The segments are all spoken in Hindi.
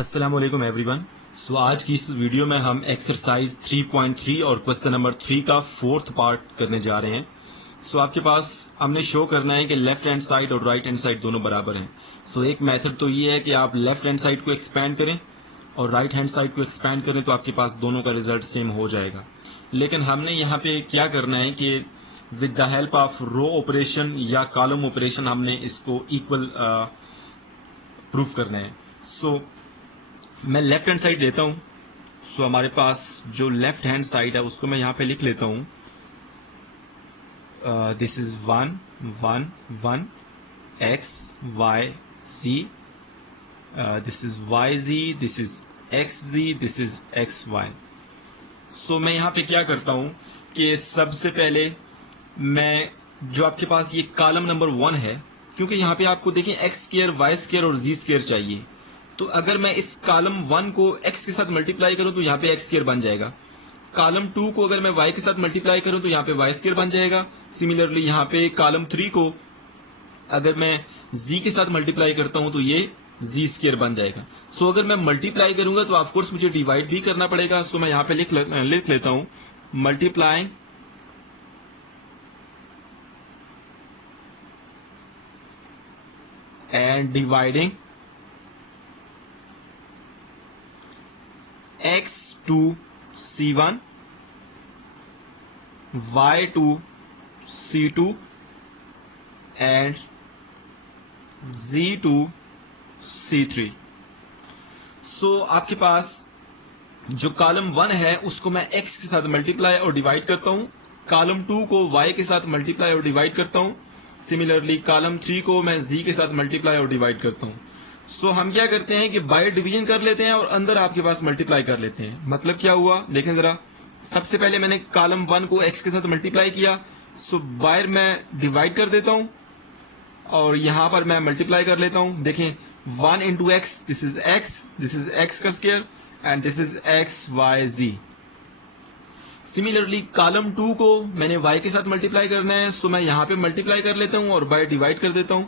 अस्सलाम वालेकुम एवरीवन। सो आज की इस वीडियो में हम एक्सरसाइज 3.3 और क्वेश्चन नंबर 3 का फोर्थ पार्ट करने जा रहे हैं। सो आपके पास हमने शो करना है कि लेफ्ट हैंड साइड और राइट हैंड साइड दोनों बराबर हैं। सो एक मेथड तो ये है कि आप लेफ्ट हैंड साइड को एक्सपैंड करें और राइट हैंड साइड को एक्सपैंड करें तो आपके पास दोनों का रिजल्ट सेम हो जाएगा। लेकिन हमने यहाँ पे क्या करना है कि with the help of row operation या कॉलम ऑपरेशन हमने इसको इक्वल प्रूफ करना है। सो मैं लेफ्ट हैंड साइड लेता हूं। सो हमारे पास जो लेफ्ट हैंड साइड है उसको मैं यहां पे लिख लेता हूं। This is 1 1 1 x y z, this is y z, this is x z, this is x y। सो मैं यहां पे क्या करता हूं कि सबसे पहले मैं जो आपके पास ये कॉलम नंबर 1 है, क्योंकि यहां पे आपको देखिए एक्स स्क्वायर वाई स्क्वायर और जी स्क्वायर चाहिए, तो अगर मैं इस कॉलम 1 को x के साथ मल्टीप्लाई करूं तो यहाँ पे x स्क्वायर बन जाएगा। कॉलम 2 को अगर मैं y के साथ मल्टीप्लाई करूं तो यहाँ पे y स्क्वायर बन जाएगा। सिमिलरली यहाँ पे कॉलम 3 को अगर मैं z के साथ मल्टीप्लाई करता हूं तो ये z स्क्वायर बन जाएगा। सो अगर मैं मल्टीप्लाई करूंगा तो ऑफकोर्स मुझे डिवाइड भी करना पड़ेगा। सो मैं यहाँ पे लिख लेता हूं multiplying and dividing x to c1 y to c2 and z to c3। सो आपके पास जो कॉलम 1 है उसको मैं x के साथ मल्टीप्लाई और डिवाइड करता हूं, कॉलम 2 को y के साथ मल्टीप्लाई और डिवाइड करता हूं, सिमिलरली कॉलम 3 को मैं z के साथ मल्टीप्लाई और डिवाइड करता हूं। सो हम क्या करते हैं कि बाय डिवीजन कर लेते हैं और अंदर आपके पास मल्टीप्लाई कर लेते हैं। मतलब क्या हुआ देखें जरा, सबसे पहले मैंने कॉलम 1 को x के साथ मल्टीप्लाई किया, सो बाहर मैं डिवाइड कर देता हूं और यहां पर मैं मल्टीप्लाई कर लेता हूं। देखें 1 into x, this is x का square and this is x y z। Similarly column 2 को मैंने y के साथ मल्टीप्लाई करना है, सो मैं यहां पे मल्टीप्लाई कर लेता हूं और बाय डिवाइड कर देता हूं।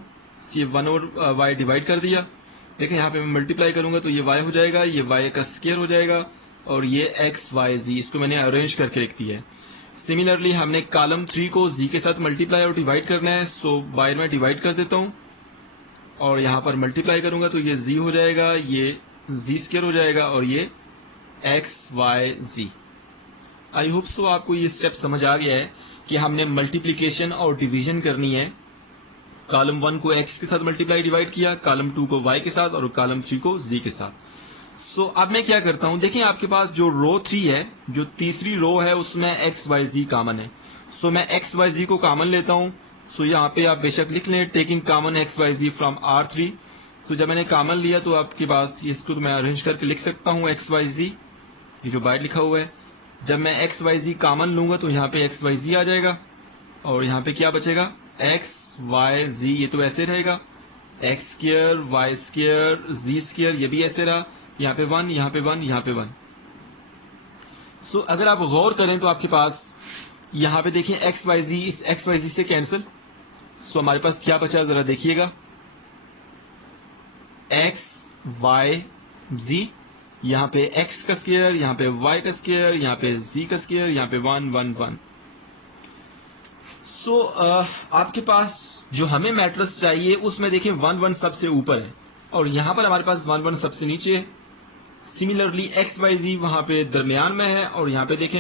ये 1 और y डिवाइड कर दिया। देखें यहाँ पे मैं मल्टीप्लाई करूंगा तो ये y हो जाएगा, ये y का स्क्वायर हो जाएगा और ये x y z, इसको मैंने अरेंज करके लिख दिया है। सिमिलरली हमने कॉलम 3 को z के साथ मल्टीप्लाई और डिवाइड करना है, सो बाय में डिवाइड कर देता हूं और यहाँ पर मल्टीप्लाई करूंगा तो ये z हो जाएगा, ये z स्क्वायर हो जाएगा और ये x y z। आई होप सो आपको ये स्टेप समझ आ गया है कि हमने मल्टीप्लीकेशन और डिवीजन करनी है। कॉलम 1 को x के साथ मल्टीप्लाई डिवाइड किया, कॉलम 2 को y के साथ और कॉलम 3 को z के साथ। सो अब मैं क्या करता हूं, देखिए आपके पास जो रो 3 है, जो तीसरी रो है उसमें x y z कॉमन है। सो मैं x y z को कॉमन लेता हूं। सो यहाँ पे आप बेशक लिख लें taking common x y z from R3। सो जब मैंने कॉमन लिया तो आपके पास इसको तो मैं अरेंज करके लिख सकता हूँ x y z, ये जो बाहर लिखा हुआ है। जब मैं x y z कॉमन लूंगा तो यहाँ पे x y z आ जाएगा और यहाँ पे क्या बचेगा x y z, ये तो ऐसे रहेगा, x square y square z square, ये भी ऐसे रहा, यहाँ पे 1, यहाँ पे 1, यहाँ पे 1। सो अगर आप गौर करें तो आपके पास यहाँ पे देखिए x y z, इस x y z से कैंसिल। सो हमारे पास क्या बचा जरा देखिएगा, x y z, यहाँ पे x का स्क्वायर, यहाँ पे y का स्क्वायर, यहाँ पे z का स्क्वायर, यहाँ पे 1 1 1। सो आपके पास जो हमें मैट्रिक्स चाहिए उसमें देखिए 1 1 सबसे ऊपर है और यहाँ पर हमारे पास 1 1 सबसे नीचे है। सिमिलरली x y z वहां पे दरमियान में है और यहाँ पे देखें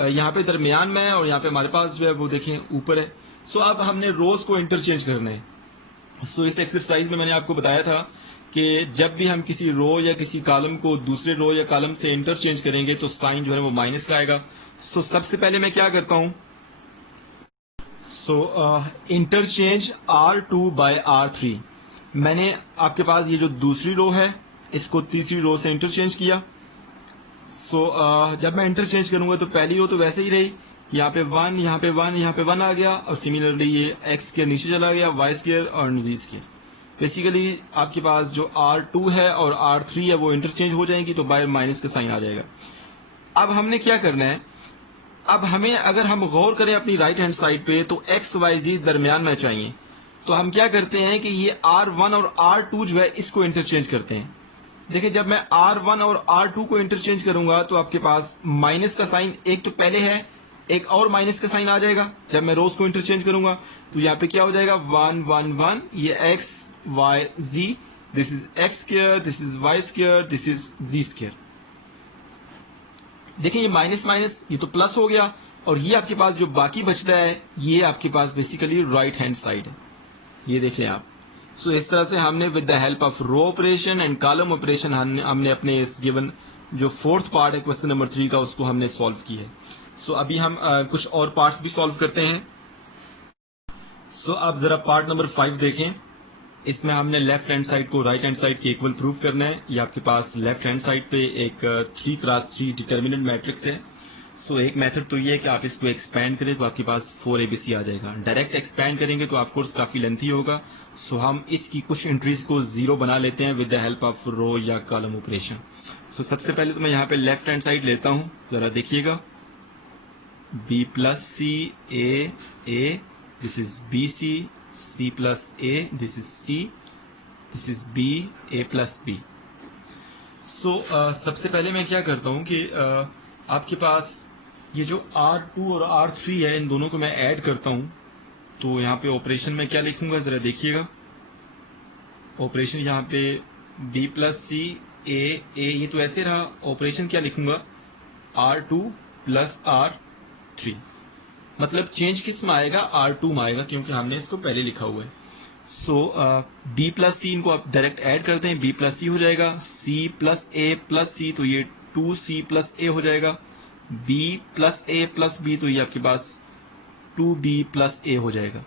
यहाँ पे दरमियान में है और यहाँ पे हमारे पास जो है वो देखें ऊपर है। सो अब हमने रोज को इंटरचेंज करना है। सो इस एक्सरसाइज में मैंने आपको बताया था कि जब भी हम किसी रो या किसी कॉलम को दूसरे रो या कॉलम से इंटरचेंज करेंगे तो साइन जो है वो माइनस का आएगा। सो सबसे पहले मैं क्या करता हूं, इंटरचेंज R2 बाय R3। मैंने आपके पास ये जो दूसरी रो है इसको तीसरी रो से इंटरचेंज किया। जब मैं इंटरचेंज करूंगा तो पहली रो तो वैसे ही रही, यहाँ पे 1, यहाँ पे 1, यहाँ पे 1 आ गया और सिमिलरली ये x के नीचे चला गया, y स्क्वायर और z स्क्वायर। बेसिकली आपके पास जो R2 है और R3 है वो इंटरचेंज हो जाएंगी तो बाय माइनस का साइन आ जाएगा। अब हमने क्या करना है, अब हमें अगर हम गौर करें अपनी राइट हैंड साइड पे तो एक्स वाई जी दरमियान में चाहिए, तो हम क्या करते हैं कि ये R1 और R2 जो है इसको इंटरचेंज करते हैं। देखिए जब मैं R1 और R2 को इंटरचेंज करूंगा तो आपके पास माइनस का साइन एक तो पहले है, एक और माइनस का साइन आ जाएगा। जब मैं रोज को इंटरचेंज करूंगा तो यहाँ पे क्या हो जाएगा 1 1 1, ये x y z, this is x square, this is y square, this is z square. देखिए ये माइनस माइनस ये तो प्लस हो गया, और ये आपके पास जो बाकी बचता है ये आपके पास बेसिकली राइट हैंड साइड है, ये देखें आप। सो इस तरह से हमने with the help of row operation and column operation हमने अपने इस गिवन जो फोर्थ पार्ट है क्वेश्चन नंबर 3 का उसको हमने सॉल्व किया है। सो अभी हम कुछ और पार्ट्स भी सॉल्व करते हैं। सो अब जरा पार्ट नंबर 5 देखें। इसमें हमने लेफ्ट हैंड साइड को राइट हैंड साइड के इक्वल प्रूव करना है। ये आपके पास लेफ्ट हैंड साइड पे एक 3x3 डिटर्मिनेंट मैट्रिक्स है। सो एक मेथड तो ये है कि आप इसको एक्सपैंड करें तो आपके पास 4abc आ जाएगा। डायरेक्ट एक्सपैंड करेंगे तो ऑफकोर्स काफी लेंथी होगा। सो हम इसकी कुछ एंट्रीज को 0 बना लेते हैं विद द हेल्प ऑफ रो या कॉलम ऑपरेशन। सो सबसे पहले तो मैं यहाँ पे लेफ्ट हैंड साइड लेता हूँ, जरा देखिएगा। b plus C a, this is bc, c plus a, this is c, this is b, a plus b। So सबसे पहले मैं क्या करता हूँ कि आपके पास ये जो R2 और R3 है इन दोनों को मैं ऐड करता हूं। तो यहाँ पे ऑपरेशन में क्या लिखूंगा जरा देखिएगा। ऑपरेशन यहाँ पे b प्लस सी a, ये तो ऐसे रहा। ऑपरेशन क्या लिखूंगा R2 प्लस R3, मतलब चेंज किस में आएगा R2 में आएगा क्योंकि हमने इसको पहले लिखा हुआ है। सो b प्लस सी इनको आप डायरेक्ट ऐड करते हैं, b प्लस सी हो जाएगा, c प्लस a प्लस सी तो ये 2c प्लस a हो जाएगा, b plus a plus b तो ये आपके पास 2b प्लस a हो जाएगा,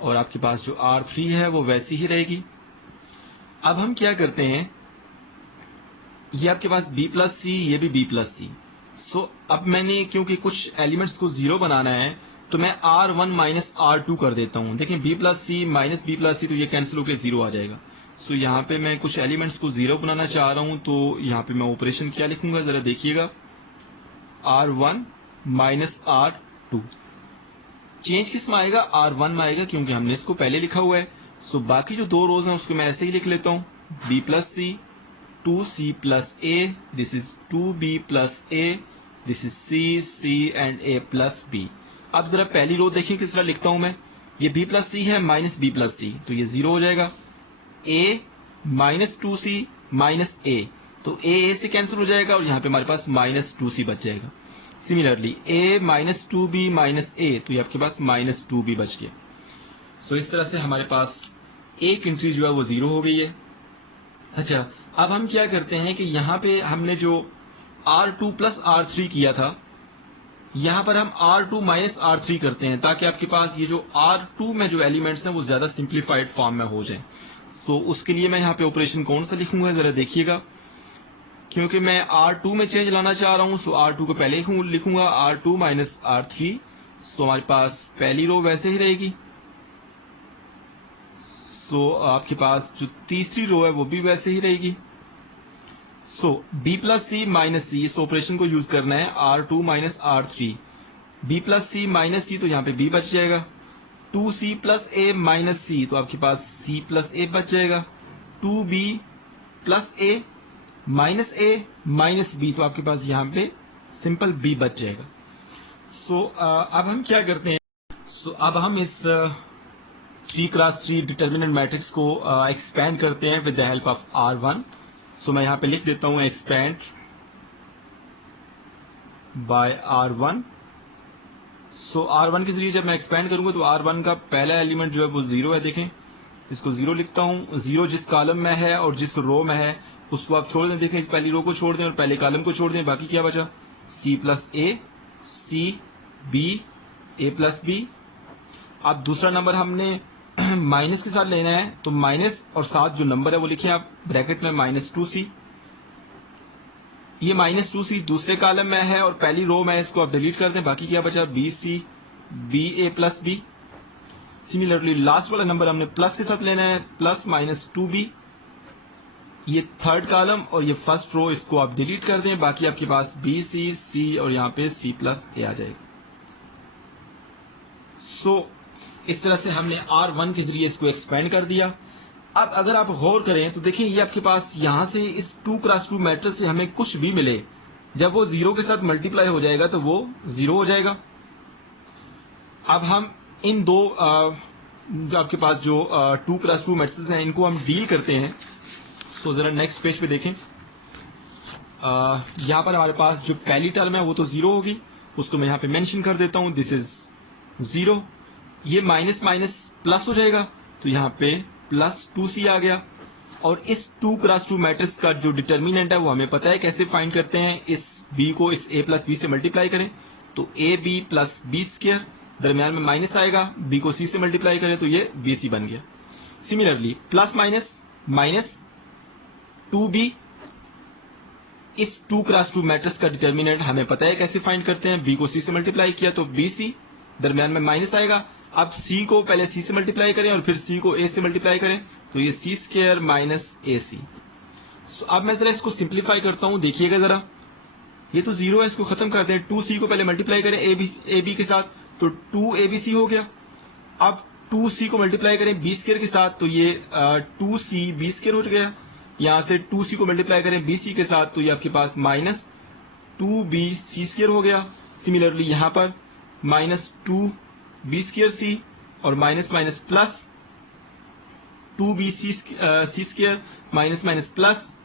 और आपके पास जो R3 है वो वैसी ही रहेगी। अब हम क्या करते हैं, ये आपके पास b प्लस सी, ये भी b प्लस सी। सो अब मैंने क्योंकि कुछ एलिमेंट्स को 0 बनाना है तो मैं R1 माइनस R2 कर देता हूं। देखें b plus C minus b plus सी तो ये कैंसिल होकर 0 आ जाएगा। सो यहाँ पे मैं कुछ एलिमेंट्स को 0 बनाना चाह रहा हूं, तो यहाँ पे मैं ऑपरेशन क्या लिखूंगा जरा देखिएगा। R1 माइनस R2, चेंज किस में आएगा R1 में आएगा क्योंकि हमने इसको पहले लिखा हुआ है। सो बाकी जो दो रोज हैं उसको मैं ऐसे ही लिख लेता हूँ, b plus C, 2c plus a, this is 2b plus a, this is c and a plus b। अब जरा पहली रो देखिए किस तरह लिखता हूं मैं। ये b प्लस सी है माइनस b प्लस सी तो ये 0 हो जाएगा। a minus 2c minus a तो a से कैंसिल हो जाएगा और यहाँ पे हमारे पास माइनस 2c बच जाएगा। Similarly a minus 2b minus a तो ये आपके पास माइनस 2b बच गया। सो इस तरह से हमारे पास एक एंट्री जो है वो 0 हो गई है। अच्छा, अब हम क्या करते हैं कि यहाँ पे हमने जो R2 प्लस R3 किया था, यहाँ पर हम R2 माइनस R3 करते हैं ताकि आपके पास ये जो R2 में जो एलिमेंट्स हैं वो ज्यादा सिंप्लीफाइड फॉर्म में हो जाए। सो उसके लिए मैं यहाँ पे ऑपरेशन कौन सा लिखूंगा जरा देखिएगा, क्योंकि मैं R2 में चेंज लाना चाह रहा हूं। सो R2 को पहले लिखूंगा R2 माइनस R3। सो हमारे पास पहली रो वैसे ही रहेगी। सो आपके पास जो तीसरी रो है वो भी वैसे ही रहेगी। So b plus C minus C, इस ऑपरेशन को यूज करना है R2 minus R3। b plus C minus C तो यहाँ पे b बच जाएगा, 2c plus a minus C तो आपके पास c प्लस a बच जाएगा, 2b plus a minus a minus b तो आपके पास यहाँ पे सिंपल b बच जाएगा। सो अब हम क्या करते हैं, सो अब हम इस 3x3 डिटर्मिनेंट मैट्रिक्स को एक्सपैंड करते हैं with the help of R1। सो मैं यहाँ पे लिख देता हूँ एक्सपैंड बाय R1। सो R1 के जरिए जब मैं एक्सपैंड करूंगा तो R1 का पहला एलिमेंट जो है वो 0 है। देखें इसको 0 लिखता हूँ, 0 जिस कॉलम में है और जिस रो में है उसको आप छोड़ दें। देखें इस पहली रो को छोड़ दें और पहले कॉलम को छोड़ दें, बाकी क्या बचा c plus a, c b, a plus b। अब दूसरा नंबर हमने माइनस के साथ लेना है, तो माइनस और साथ जो नंबर है वो लिखिए आप ब्रैकेट में माइनस 2c। ये माइनस 2c दूसरे कॉलम में है और पहली रो में, इसको आप डिलीट कर दें, बाकी क्या बचा bc, ba plus b। Similarly last वाला नंबर हमने प्लस के साथ लेना है, प्लस माइनस 2b। ये थर्ड कॉलम और ये फर्स्ट रो, इसको आप डिलीट कर दें, बाकी आपके पास bc, c और यहाँ पे c प्लस a आ जाएगा। सो इस तरह से हमने R1 के जरिए इसको एक्सपेंड कर दिया। अब अगर आप गौर करें तो देखिए ये आपके पास यहां से इस 2x2 मैट्रिक्स से हमें कुछ भी मिले, जब वो 0 के साथ मल्टीप्लाई हो जाएगा तो वो 0 हो जाएगा। अब हम इन दो जो आपके पास जो 2x2 मैट्रिक्स हैं इनको हम डील करते हैं। सो जरा नेक्स्ट पेज पे देखें। यहाँ पर हमारे पास जो पहली टर्म है वो तो 0 होगी, उसको मैं यहाँ पे मेंशन कर देता हूँ, दिस इज 0। ये माइनस माइनस प्लस हो जाएगा तो यहाँ पे प्लस 2c आ गया। और इस 2x2 मैट्रिक्स का जो डिटर्मिनेंट है वो हमें पता है कैसे फाइंड करते हैं। इस b को इस a प्लस बी से मल्टीप्लाई करें तो ab प्लस बी स्क्वायर, दरमियान में माइनस आएगा, b को c से मल्टीप्लाई करें तो ये bc बन गया। Similarly plus minus minus 2b, इस 2x2 मैट्रिक्स का डिटर्मिनेंट हमें पता है कैसे फाइंड करते हैं। b को c से मल्टीप्लाई किया तो bc, दरमियान में माइनस आएगा। अब c को पहले c से मल्टीप्लाई करें और फिर c को a से मल्टीप्लाई करें तो ये c स्क्वायर माइनस ac। अब मैं जरा इसको सिंप्लीफाई करता हूं, देखिएगा जरा, ये तो 0 है, इसको खत्म करते हैं। 2c को पहले मल्टीप्लाई करें ab के साथ तो 2abc हो गया। अब 2c को मल्टीप्लाई करें b स्क्वायर के साथ तो ये 2c b स्क्वायर हो गया। यहां से 2c को मल्टीप्लाई करें bc के साथ तो ये आपके पास माइनस 2bc स्क्वायर हो गया। सिमिलरली यहां पर माइनस 2b स्क्वायर c और minus minus plus 2bc square minus minus plus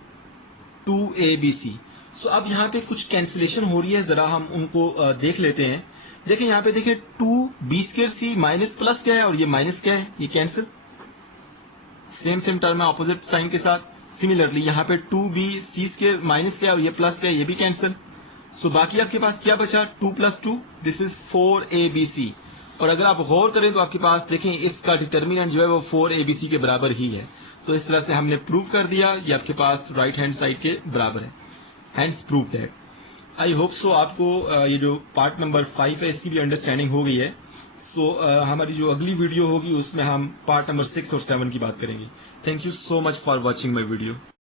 2abc। सो अब यहाँ पे कुछ कैंसिलेशन हो रही है, जरा हम उनको देख लेते हैं। देखिए यहाँ पे देखिए 2b square c minus plus क्या है और ये माइनस क्या है, ये कैंसिल, सेम टर्म है ऑपोजिट साइन के साथ। सिमिलरली यहाँ पे 2bc स्क्वायर माइनस क्या है और ये प्लस क्या है, ये भी कैंसिल। सो बाकी आपके पास क्या बचा, 2 प्लस 2, दिस इज 4abc। और अगर आप गौर करें तो आपके पास देखें इसका डिटर्मिनेंट जो है वो 4abc के बराबर ही है। सो इस तरह से हमने प्रूव कर दिया, ये आपके पास राइट हैंड साइड के बराबर है, hence prove that. I hope so आपको ये जो पार्ट नंबर 5 है इसकी भी अंडरस्टैंडिंग हो गई है। सो हमारी जो अगली वीडियो होगी उसमें हम पार्ट नंबर 6 और 7 की बात करेंगे। Thank you so much for watching my video.